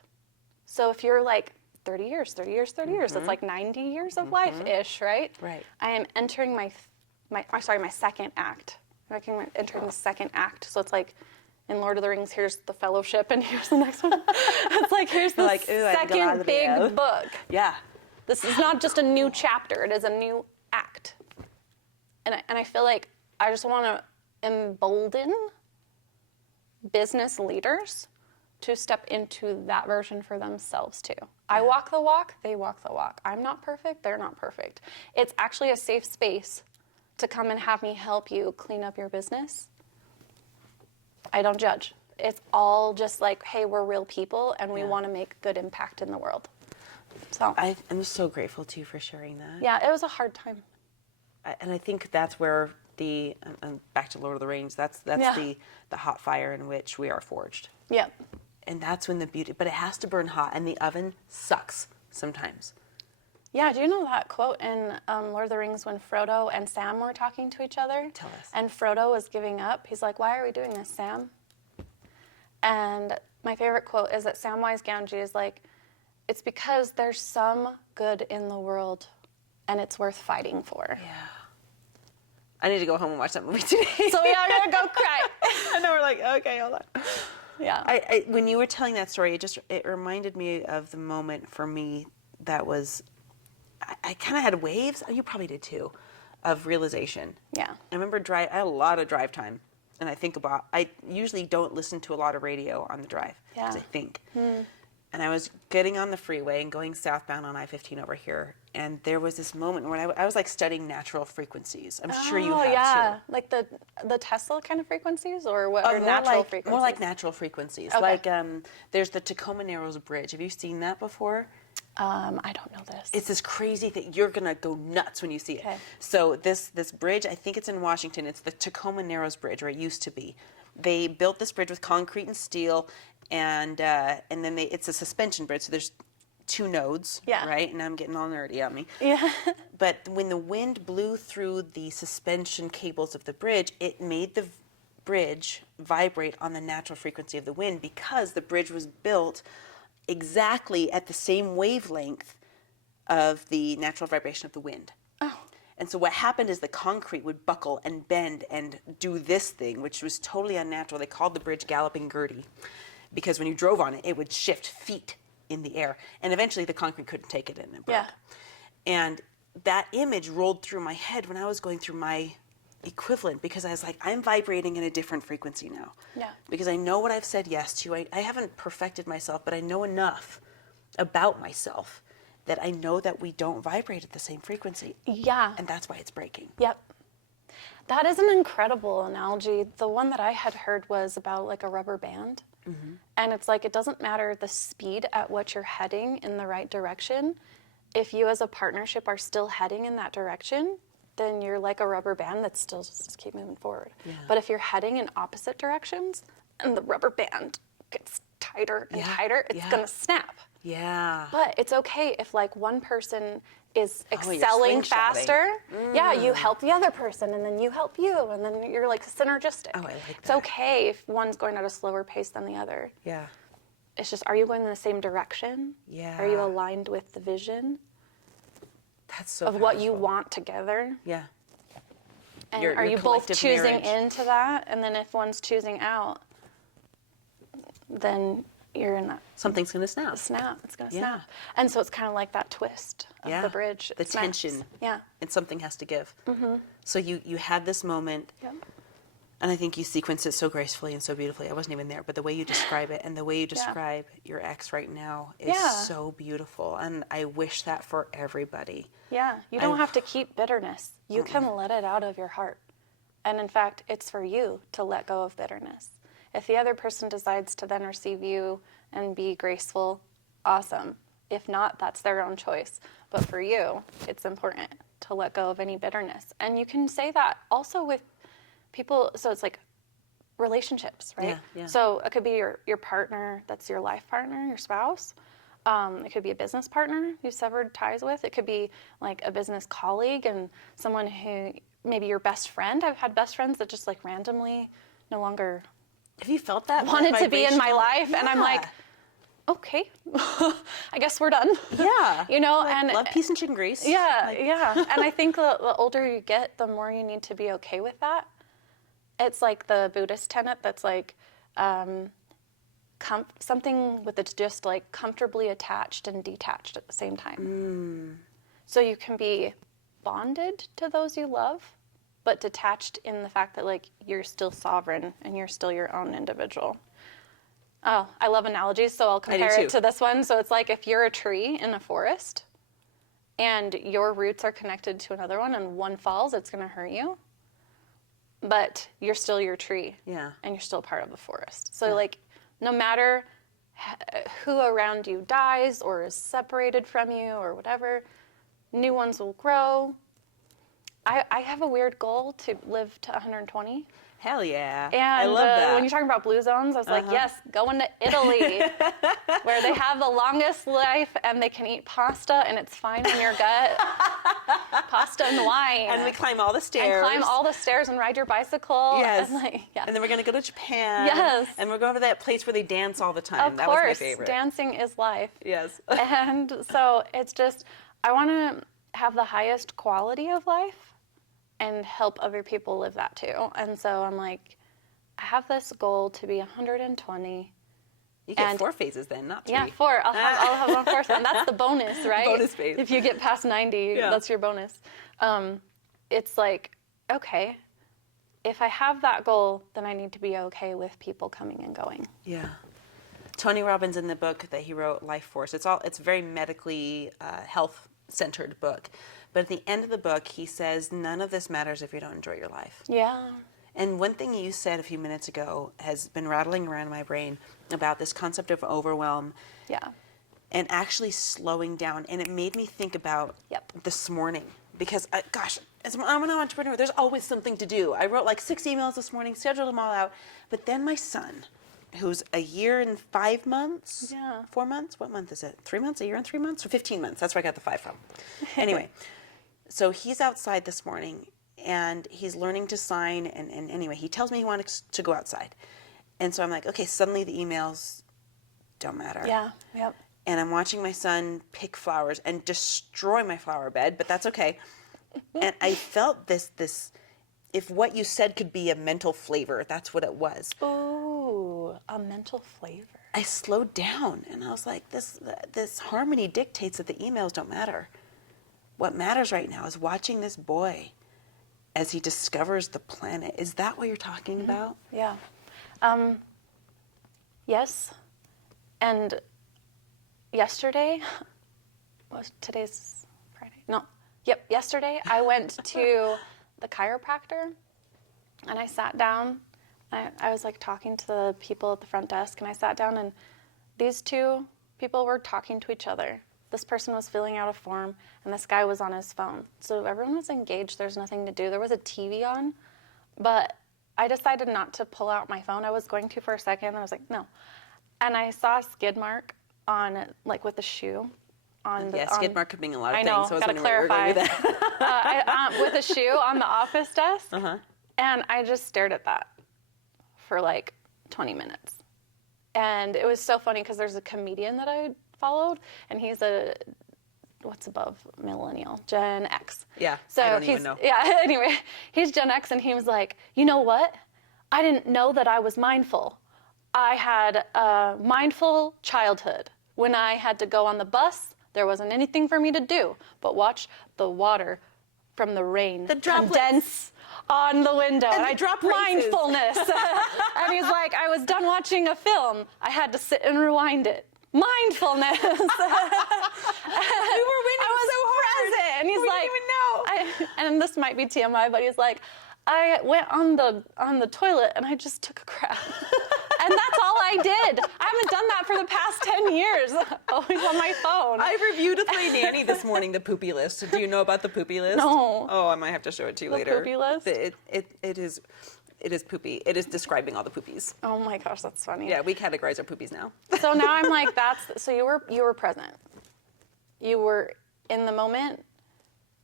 So if you're like 30 years, 30 years, 30 years, it's like 90 years of life-ish, right? Right. I am entering my 2nd act. I'm entering the 2nd act. So it's like in Lord of the Rings, here's the Fellowship, and here's the next one. It's like, here's the second big book. Yeah. This is not just a new chapter, it is a new act. And I feel like I just want to embolden business leaders to step into that version for themselves too. I walk the walk, they walk the walk. I'm not perfect, they're not perfect. It's actually a safe space to come and have me help you clean up your business. I don't judge. It's all just like, hey, we're real people and we want to make good impact in the world. So I'm so grateful to you for sharing that. Yeah, it was a hard time. And I think that's where back to Lord of the Rings, that's the hot fire in which we are forged. Yeah. And that's when the beauty, but it has to burn hot, and the oven sucks sometimes. Yeah, do you know that quote in Lord of the Rings when Frodo and Sam were talking to each other? Tell us. And Frodo was giving up. He's like, why are we doing this, Sam? And my favorite quote is that Samwise Gamgee is like, it's because there's some good in the world, and it's worth fighting for. Yeah. I need to go home and watch that movie today. So we are going to go cry. And then we're like, okay, hold on. Yeah. I when you were telling that story, it reminded me of the moment for me that was, I kind of had waves, you probably did too, of realization. Yeah. I remember I had a lot of drive time, and I usually don't listen to a lot of radio on the drive, because I think. and I was getting on the freeway and going southbound on I-15 over here, and there was this moment where I was like studying natural frequencies. I'm sure you have too. Like the Tesla kind of frequencies, or what? Or natural frequencies? More like natural frequencies. Okay. Like there's the Tacoma Narrows Bridge. Have you seen that before? I don't know this. It's this crazy thing. You're gonna go nuts when you see it. Okay. So this bridge, I think it's in Washington. It's the Tacoma Narrows Bridge, or it used to be. They built this bridge with concrete and steel, and then it's a suspension bridge. So there's 2 nodes, right? And I'm getting all nerdy on me. Yeah. But when the wind blew through the suspension cables of the bridge, it made the bridge vibrate on the natural frequency of the wind, because the bridge was built exactly at the same wavelength of the natural vibration of the wind. Oh. And so what happened is the concrete would buckle and bend and do this thing, which was totally unnatural. They called the bridge Galloping Gertie, because when you drove on it, it would shift feet in the air. And eventually the concrete couldn't take it and it broke. Yeah. And that image rolled through my head when I was going through my equivalent, because I was like, I'm vibrating in a different frequency now. Yeah. Because I know what I've said yes to. I haven't perfected myself, but I know enough about myself that I know that we don't vibrate at the same frequency. Yeah. And that's why it's breaking. Yep. That is an incredible analogy. The one that I had heard was about like a rubber band. Mm-hmm. And it's like, it doesn't matter the speed at which you're heading in the right direction. If you as a partnership are still heading in that direction, then you're like a rubber band that's still just keep moving forward. Yeah. But if you're heading in opposite directions and the rubber band gets tighter and tighter, it's going to snap. Yeah. But it's okay if like one person is excelling faster. Yeah, you help the other person, and then you help you, and then you're like synergistic. Oh, I like that. It's okay if one's going at a slower pace than the other. Yeah. It's just, are you going in the same direction? Yeah. Are you aligned with the vision? That's so of what you want together? Yeah. And are you both choosing into that? And then if one's choosing out, then you're in that. Something's going to snap. It's going to snap. And so it's kind of like that twist of the bridge. The tension. Yeah. And something has to give. Mm-hmm. So you had this moment. Yep. And I think you sequenced it so gracefully and so beautifully. I wasn't even there, but the way you describe it and the way you describe your ex right now is so beautiful. And I wish that for everybody. Yeah, you don't have to keep bitterness. You can let it out of your heart. And in fact, it's for you to let go of bitterness. If the other person decides to then receive you and be graceful, awesome. If not, that's their own choice. But for you, it's important to let go of any bitterness. And you can say that also with people, so it's like relationships, right? Yeah. So it could be your partner, that's your life partner, your spouse. It could be a business partner you severed ties with. It could be like a business colleague and someone who, maybe your best friend. I've had best friends that just like randomly no longer have you felt that wanted to be in my life, and I'm like, okay, I guess we're done. Yeah. You know, like, and love, peace, and chicken grease. Yeah, And I think the older you get, the more you need to be okay with that. It's like the Buddhist tenet that's like something with it's just like comfortably attached and detached at the same time. So you can be bonded to those you love, but detached in the fact that like you're still sovereign and you're still your own individual. Oh, I love analogies, so I'll compare it to this one. So it's like if you're a tree in a forest and your roots are connected to another one and one falls, it's going to hurt you. But you're still your tree. Yeah. And you're still part of the forest. So like no matter who around you dies or is separated from you or whatever, new ones will grow. I have a weird goal to live to 120. Hell yeah. And I love that. When you're talking about blue zones, I was like, yes, going to Italy, where they have the longest life and they can eat pasta and it's fine in your gut. Pasta and wine. And we climb all the stairs. And climb all the stairs and ride your bicycle. Yes. And, and then we're going to go to Japan. Yes. And we're going to that place where they dance all the time. Of course. Was my favorite. Dancing is life. Yes. And so it's just, I want to have the highest quality of life and help other people live that too. And so I'm like, I have this goal to be 120. You get 4 phases then, not 3. Yeah, 4. I'll have 1 4. And that's the bonus, right? Bonus phase. If you get past 90, that's your bonus. It's like, okay, if I have that goal, then I need to be okay with people coming and going. Yeah. Tony Robbins, in the book that he wrote, Life Force, it's a very medically health-centered book. But at the end of the book, he says, none of this matters if you don't enjoy your life. Yeah. And one thing you said a few minutes ago has been rattling around in my brain about this concept of overwhelm. Yeah. And actually slowing down. And it made me think about this morning. Because, gosh, as I'm an entrepreneur, there's always something to do. I wrote like 6 emails this morning, scheduled them all out. But then my son, who's a year and 5 months? Yeah. 4 months? What month is it? 3 months? A year and 3 months? Or 15 months? That's where I got the 5 from. Anyway, so he's outside this morning, and he's learning to sign. And anyway, he tells me he wants to go outside. And so I'm like, okay, suddenly the emails don't matter. Yeah, yep. And I'm watching my son pick flowers and destroy my flower bed, but that's okay. And I felt this, if what you said could be a mental flavor, that's what it was. Ooh, a mental flavor. I slowed down, and I was like, this harmony dictates that the emails don't matter. What matters right now is watching this boy as he discovers the planet. Is that what you're talking about? Yeah. Yes. And yesterday, today's Friday? No. Yep, yesterday I went to the chiropractor, and I sat down. I was like talking to the people at the front desk, and I sat down, and these two people were talking to each other. This person was filling out a form, and this guy was on his phone. So everyone was engaged. There's nothing to do. There was a TV on, but I decided not to pull out my phone. I was going to for a second, and I was like, no. And I saw a skid mark on, like, with the shoe. Skid mark could mean a lot of I things. know, So I was gotta wondering where you were clarify. going with that. With a shoe on the office desk. And I just stared at that for like 20 minutes. And it was so funny because there's a comedian that I followed, and he's what's above millennial? Gen X. Yeah, so I don't even know. Yeah, anyway, he's Gen X, and he was like, you know what? I didn't know that I was mindful. I had a mindful childhood. When I had to go on the bus, there wasn't anything for me to do but watch the water from the rain condense on the window. And I dropped mindfulness. And he's like, I was done watching a film. I had to sit and rewind it. Mindfulness. You were winning so hard. Present. And he's we like, didn't even know. And this might be TMI, but he's like, I went on the toilet and I just took a crap. And that's all I did. I haven't done that for the past 10 years. Always on my phone. I reviewed with my nanny this morning the poopy list. Do you know about the poopy list? No. Oh, I might have to show it to you later. The poopy list? It is poopy. It is describing all the poopies. Oh my gosh, that's funny. Yeah, we categorize our poopies now. So now I'm like, so you were present. You were in the moment.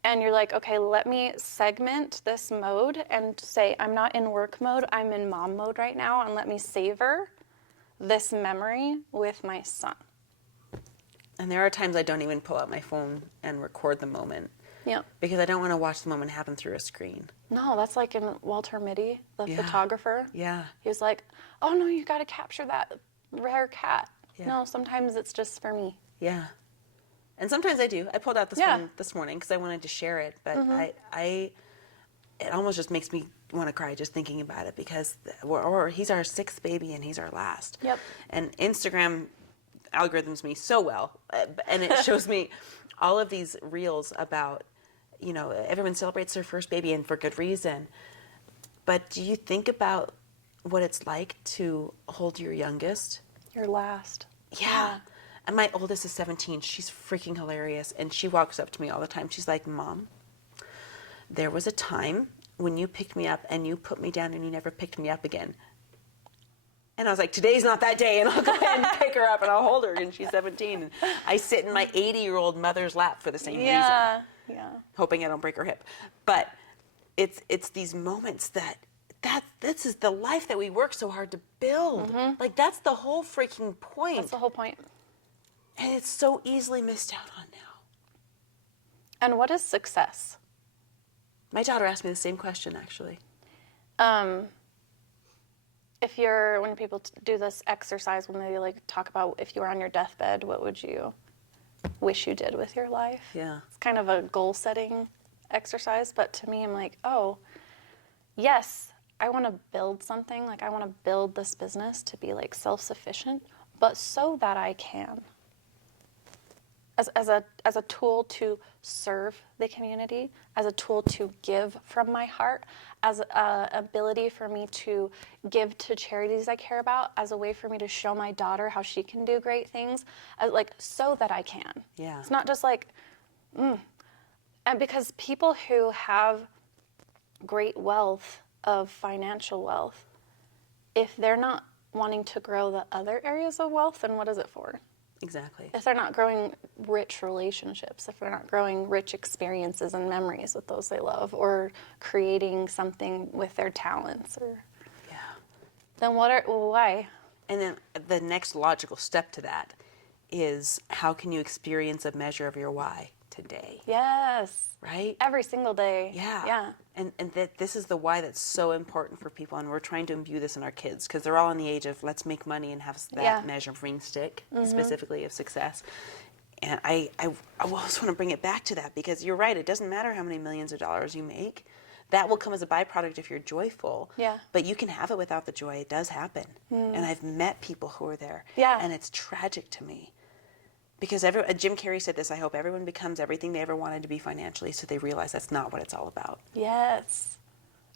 And you're like, okay, let me segment this mode and say, I'm not in work mode, I'm in mom mode right now, and let me savor this memory with my son. And there are times I don't even pull out my phone and record the moment. Yeah. Because I don't want to watch the moment happen through a screen. No, that's like in Walter Mitty, the photographer. Yeah. He was like, oh no, you got to capture that rare cat. Yeah. No, sometimes it's just for me. Yeah. And sometimes I do. I pulled out this one this morning because I wanted to share it, but it almost just makes me want to cry just thinking about it because he's our 6th baby and he's our last. Yep. And Instagram algorithms me so well, and it shows me all of these reels about, everyone celebrates their first baby and for good reason. But do you think about what it's like to hold your youngest? Your last. Yeah. And my oldest is 17. She's freaking hilarious. And she walks up to me all the time. She's like, Mom, there was a time when you picked me up and you put me down and you never picked me up again. And I was like, today's not that day. And I'll go ahead and pick her up and I'll hold her. And she's 17. And I sit in my 80-year-old mother's lap for the same reason. Yeah. Hoping I don't break her hip. But it's these moments that this is the life that we work so hard to build. Like, that's the whole freaking point. That's the whole point. And it's so easily missed out on now. And what is success? My daughter asked me the same question, actually. When people do this exercise, when they talk about if you were on your deathbed, what would you wish you did with your life? Yeah. It's kind of a goal-setting exercise, but to me, I'm like, oh, yes, I want to build something. I want to build this business to be self-sufficient, but so that I can. As a tool to serve the community, as a tool to give from my heart, as an ability for me to give to charities I care about, as a way for me to show my daughter how she can do great things, like so that I can. Yeah. It's not just like, and because people who have great wealth of financial wealth, if they're not wanting to grow the other areas of wealth, then what is it for? Exactly. If they're not growing rich relationships, if they're not growing rich experiences and memories with those they love, or creating something with their talents, or then why? And then the next logical step to that is, how can you experience a measure of your why today? Yes. Right? Every single day. Yeah. Yeah. And that this is the why that's so important for people, and we're trying to imbue this in our kids, because they're all in the age of let's make money and have that measuring stick, specifically of success. And I always want to bring it back to that, because you're right, it doesn't matter how many millions of dollars you make. That will come as a byproduct if you're joyful. Yeah. But you can have it without the joy. It does happen. And I've met people who are there. Yeah. And it's tragic to me. Because Jim Carrey said this, I hope everyone becomes everything they ever wanted to be financially, so they realize that's not what it's all about. Yes.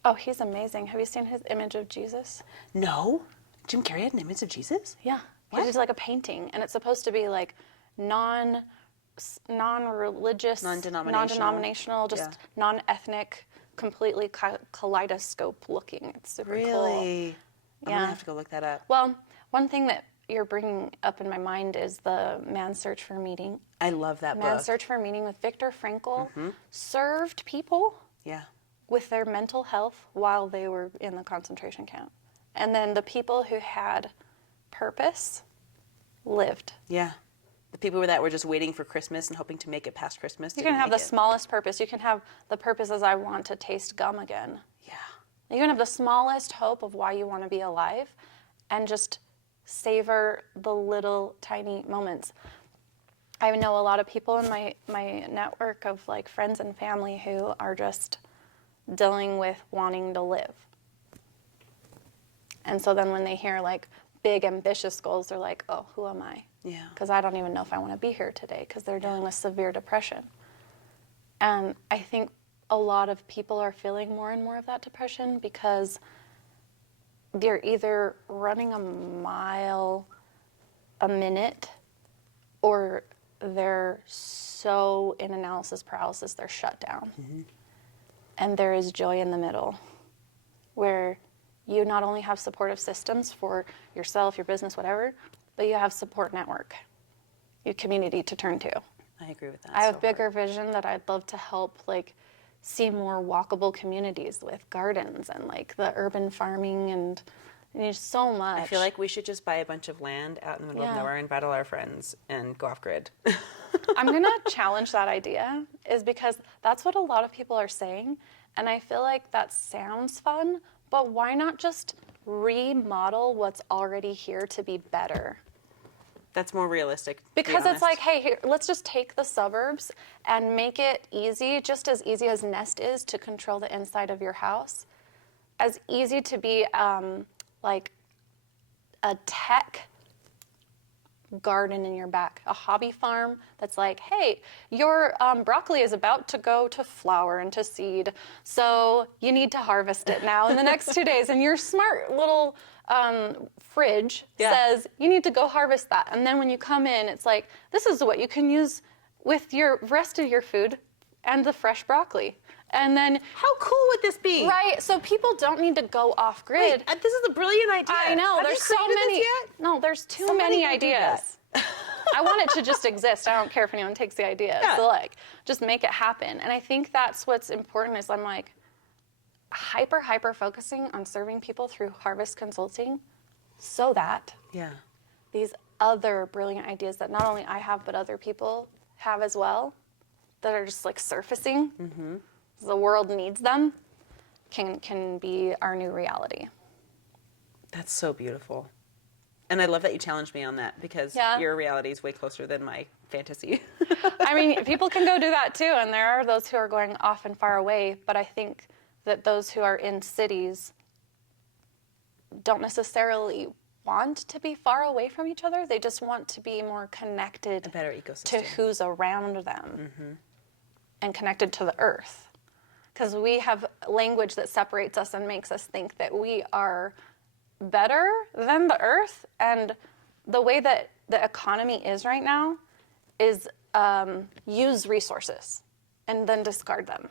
Oh, he's amazing. Have you seen his image of Jesus? No? Jim Carrey had an image of Jesus? Yeah. He did like a painting, and it's supposed to be like non-religious, non-denominational, just non-ethnic, completely kaleidoscope looking. It's super cool. Really? I'm going to have to go look that up. Well, one thing that you're bringing up in my mind is the Man's Search for Meaning. I love that book. Man's Search for Meaning with Viktor Frankl served people with their mental health while they were in the concentration camp. And then the people who had purpose lived. Yeah. The people that were just waiting for Christmas and hoping to make it past Christmas. You can have the smallest purpose. You can have the purpose as I want to taste gum again. Yeah. You can have the smallest hope of why you want to be alive, and just savor the little tiny moments. I know a lot of people in my network of like friends and family who are just dealing with wanting to live. And so then when they hear like big ambitious goals, they're like, oh, who am I? Yeah. Because I don't even know if I want to be here today, because they're dealing with severe depression. And I think a lot of people are feeling more and more of that depression because they're either running a mile a minute, or they're so in analysis paralysis they're shut down. And there is joy in the middle, where you not only have supportive systems for yourself, your business, whatever, but you have support network, your community to turn to. I agree with that. I have bigger vision that I'd love to help like see more walkable communities with gardens and like the urban farming, and there's so much. I feel like we should just buy a bunch of land out in the middle of nowhere, invite all our friends, and go off grid. I'm going to challenge that idea, is because that's what a lot of people are saying. And I feel like that sounds fun, but why not just remodel what's already here to be better? That's more realistic. Because it's like, hey, here, let's just take the suburbs and make it easy, just as easy as Nest is to control the inside of your house, as easy to be like a tech garden in your back, a hobby farm that's like, hey, your broccoli is about to go to flower and to seed, so you need to harvest it now in the next 2 days, and your smart little fridge says you need to go harvest that. And then when you come in, it's like, this is what you can use with your rest of your food and the fresh broccoli. And then, how cool would this be? Right, so people don't need to go off grid. Wait, this is a brilliant idea. I know, Have there's you so created many. This yet? No, there's too Somebody many go do ideas. I want it to just exist. I don't care if anyone takes the idea. Yeah. So like, just make it happen. And I think that's what's important, is I'm like hyper focusing on serving people through Harvest Consulting, so that these other brilliant ideas that not only I have, but other people have as well, that are just like surfacing, the world needs them, can be our new reality. That's so beautiful. And I love that you challenged me on that, because your reality is way closer than my fantasy. I mean, people can go do that too, and there are those who are going off and far away, but I think that those who are in cities don't necessarily want to be far away from each other. They just want to be more connected A better ecosystem. to who's around them and connected to the earth. Because we have language that separates us and makes us think that we are better than the earth. And the way that the economy is right now is use resources and then discard them.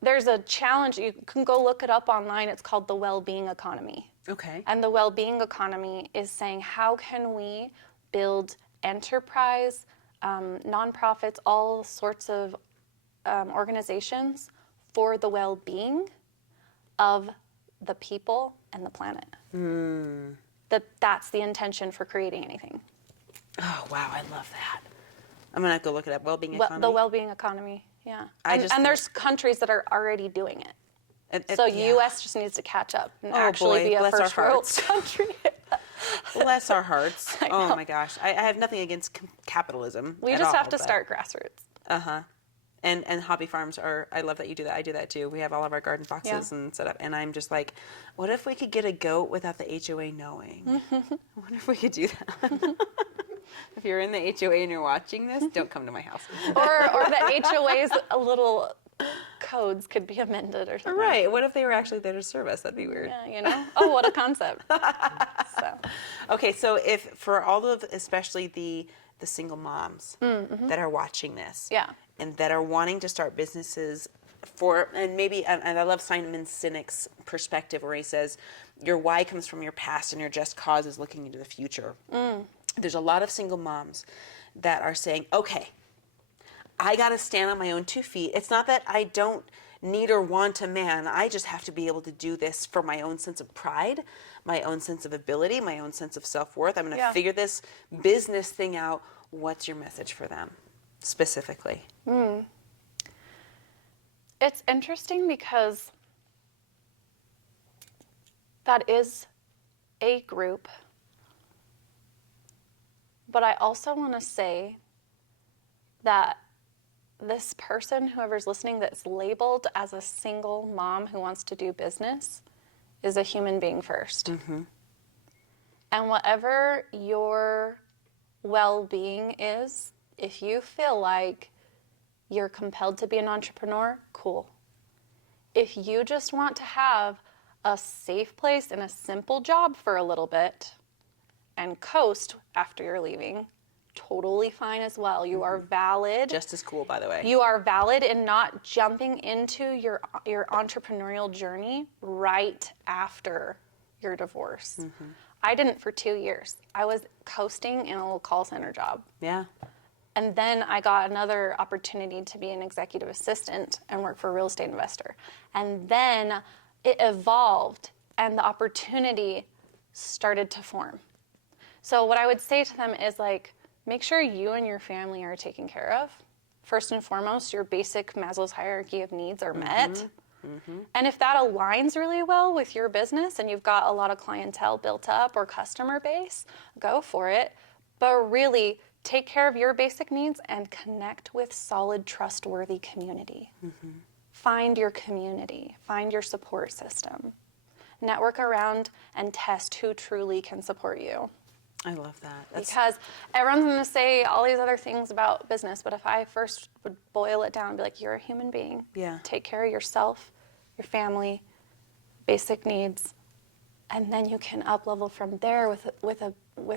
There's a challenge, you can go look it up online, it's called the well-being economy. Okay. And the well-being economy is saying, how can we build enterprise, nonprofits, all sorts of organizations for the well-being of the people and the planet. That's the intention for creating anything. Oh, wow, I love that. I'm going to have to go look it up. Well-being economy? The well-being economy, yeah. And there's countries that are already doing it. So U.S. just needs to catch up and actually be a first world country. Bless our hearts. Oh my gosh. I have nothing against capitalism. We just have to start grassroots. Uh-huh. And hobby farms are, I love that you do that. I do that too. We have all of our garden boxes and set up. And I'm just like, what if we could get a goat without the HOA knowing? What if we could do that? If you're in the HOA and you're watching this, don't come to my house. or the HOA's little codes could be amended or something. Right. What if they were actually there to serve us? That'd be weird. Yeah, you know? Oh, what a concept. Okay, so if for all of, especially the single moms that are watching this, and that are wanting to start businesses and maybe, and I love Simon Sinek's perspective where he says, your why comes from your past and your just cause is looking into the future. There's a lot of single moms that are saying, okay, I got to stand on my own 2 feet. It's not that I don't need or want a man. I just have to be able to do this for my own sense of pride, my own sense of ability, my own sense of self-worth. I'm going to figure this business thing out. What's your message for them specifically? It's interesting because that is a group. But I also want to say that this person, whoever's listening, that's labeled as a single mom who wants to do business is a human being first. And whatever your well-being is, if you feel like you're compelled to be an entrepreneur, cool. If you just want to have a safe place and a simple job for a little bit and coast after you're leaving, totally fine as well. You are valid. Just as cool, by the way. You are valid in not jumping into your entrepreneurial journey right after your divorce. I didn't for 2 years. I was coasting in a little call center job. Yeah. And then I got another opportunity to be an executive assistant and work for a real estate investor. And then it evolved and the opportunity started to form. So what I would say to them is like, make sure you and your family are taken care of. First and foremost, your basic Maslow's hierarchy of needs are met. And if that aligns really well with your business and you've got a lot of clientele built up or customer base, go for it. But really, take care of your basic needs and connect with solid, trustworthy community. Find your community. Find your support system. Network around and test who truly can support you. I love that. Because everyone's going to say all these other things about business, but if I first would boil it down and be like, you're a human being. Take care of yourself, your family, basic needs, and then you can up-level from there with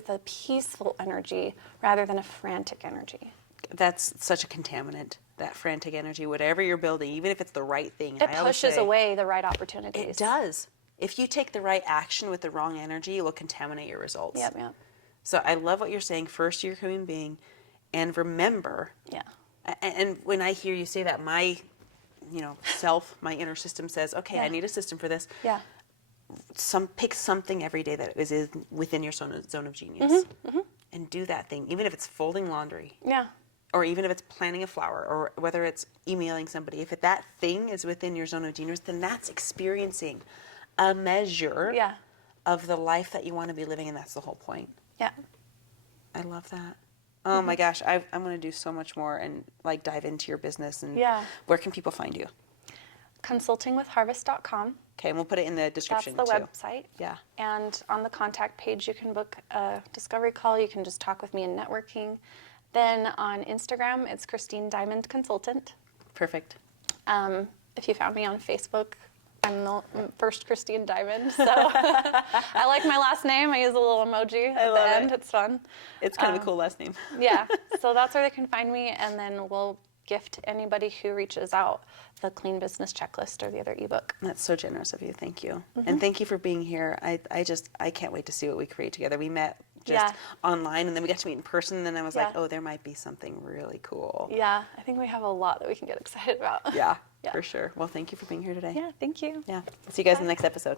a peaceful energy rather than a frantic energy. That's such a contaminant, that frantic energy, whatever you're building, even if it's the right thing. It pushes away the right opportunities. It does. If you take the right action with the wrong energy, it will contaminate your results. Yep. So I love what you're saying. First, you're a human being, and remember. And when I hear you say that, my, my inner system says, okay, I need a system for this. Pick something every day that is within your zone of genius, and do that thing, even if it's folding laundry. Or even if it's planting a flower, or whether it's emailing somebody. If that thing is within your zone of genius, then that's experiencing a measure of the life that you want to be living, and that's the whole point. I love that. Oh my gosh, I'm going to do so much more and dive into your business. And where can people find you? Consultingwithharvest.com. Okay, and we'll put it in the description That's the too. website. Yeah. And on the contact page, you can book a discovery call. You can just talk with me in networking. Then on Instagram, it's Christine Diamond Consultant. Perfect. If you found me on Facebook, I'm the first Christine Diamond. So I like my last name. I use a little emoji at the end. It's fun. It's kind of a cool last name. Yeah. So that's where they can find me. And then we'll gift anybody who reaches out the Clean Business Checklist or the other ebook. That's so generous of you. Thank you. And thank you for being here. I can't wait to see what we create together. We met just online, and then we got to meet in person, and then I was like, oh, there might be something really cool. Yeah, I think we have a lot that we can get excited about. Yeah, for sure. Well, thank you for being here today. Yeah, thank you. Yeah. See you guys in the next episode.